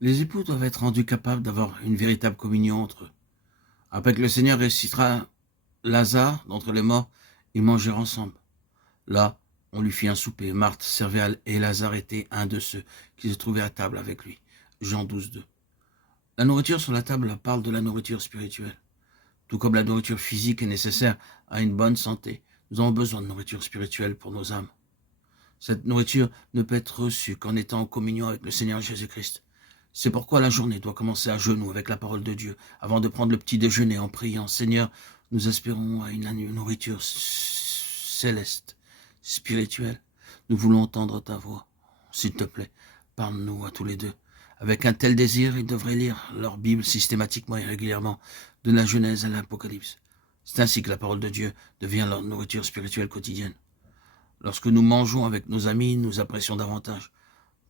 Les époux doivent être rendus capables d'avoir une véritable communion entre eux. Après que le Seigneur ressuscitera Lazare d'entre les morts, ils mangèrent ensemble. Là, on lui fit un souper. Marthe servait et Lazare était un de ceux qui se trouvaient à table avec lui. Jean 12, 2. La nourriture sur la table parle de la nourriture spirituelle. Tout comme la nourriture physique est nécessaire à une bonne santé, nous avons besoin de nourriture spirituelle pour nos âmes. Cette nourriture ne peut être reçue qu'en étant en communion avec le Seigneur Jésus-Christ. C'est pourquoi la journée doit commencer à genoux avec la parole de Dieu, avant de prendre le petit déjeuner en priant. Seigneur, nous aspirons à une nourriture céleste, spirituelle. Nous voulons entendre ta voix. S'il te plaît, parle-nous à tous les deux. Avec un tel désir, ils devraient lire leur Bible systématiquement et régulièrement, de la Genèse à l'Apocalypse. C'est ainsi que la parole de Dieu devient leur nourriture spirituelle quotidienne. Lorsque nous mangeons avec nos amis, nous apprécions davantage,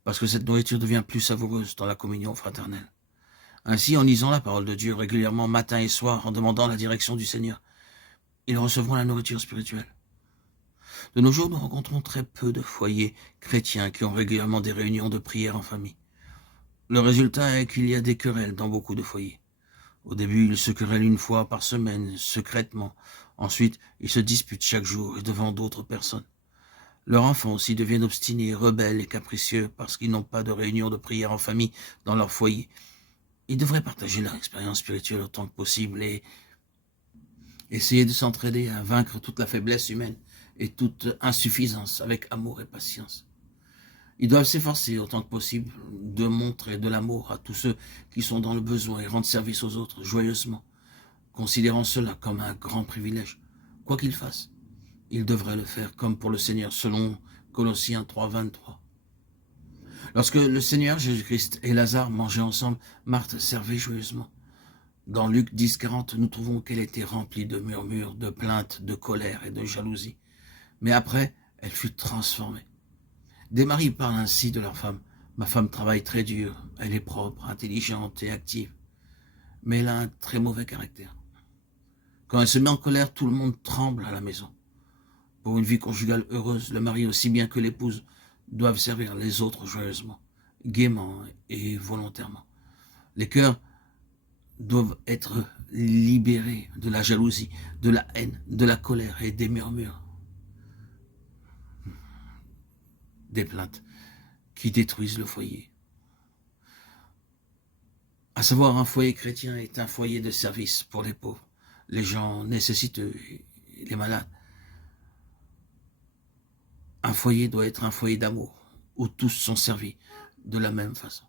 parce que cette nourriture devient plus savoureuse dans la communion fraternelle. Ainsi, en lisant la parole de Dieu régulièrement matin et soir, en demandant la direction du Seigneur, ils recevront la nourriture spirituelle. De nos jours, nous rencontrons très peu de foyers chrétiens qui ont régulièrement des réunions de prière en famille. Le résultat est qu'il y a des querelles dans beaucoup de foyers. Au début, ils se querellent une fois par semaine, secrètement. Ensuite, ils se disputent chaque jour et devant d'autres personnes. Leurs enfants aussi deviennent obstinés, rebelles et capricieux parce qu'ils n'ont pas de réunion de prière en famille dans leur foyer. Ils devraient partager leur expérience spirituelle autant que possible et essayer de s'entraider à vaincre toute la faiblesse humaine et toute insuffisance avec amour et patience. Ils doivent s'efforcer autant que possible de montrer de l'amour à tous ceux qui sont dans le besoin et rendre service aux autres joyeusement, considérant cela comme un grand privilège. Quoi qu'ils fassent, ils devraient le faire comme pour le Seigneur, selon Colossiens 3, 23. Lorsque le Seigneur Jésus-Christ et Lazare mangeaient ensemble, Marthe servait joyeusement. Dans Luc 10, 40, nous trouvons qu'elle était remplie de murmures, de plaintes, de colère et de jalousie. Mais après, elle fut transformée. Des maris parlent ainsi de leur femme. Ma femme travaille très dur, elle est propre, intelligente et active. Mais elle a un très mauvais caractère. Quand elle se met en colère, tout le monde tremble à la maison. Pour une vie conjugale heureuse, le mari aussi bien que l'épouse doivent servir les autres joyeusement, gaiement et volontairement. Les cœurs doivent être libérés de la jalousie, de la haine, de la colère et des murmures, des plaintes qui détruisent le foyer. À savoir, un foyer chrétien est un foyer de service pour les pauvres, les gens nécessiteux et les malades. Un foyer doit être un foyer d'amour, où tous sont servis de la même façon.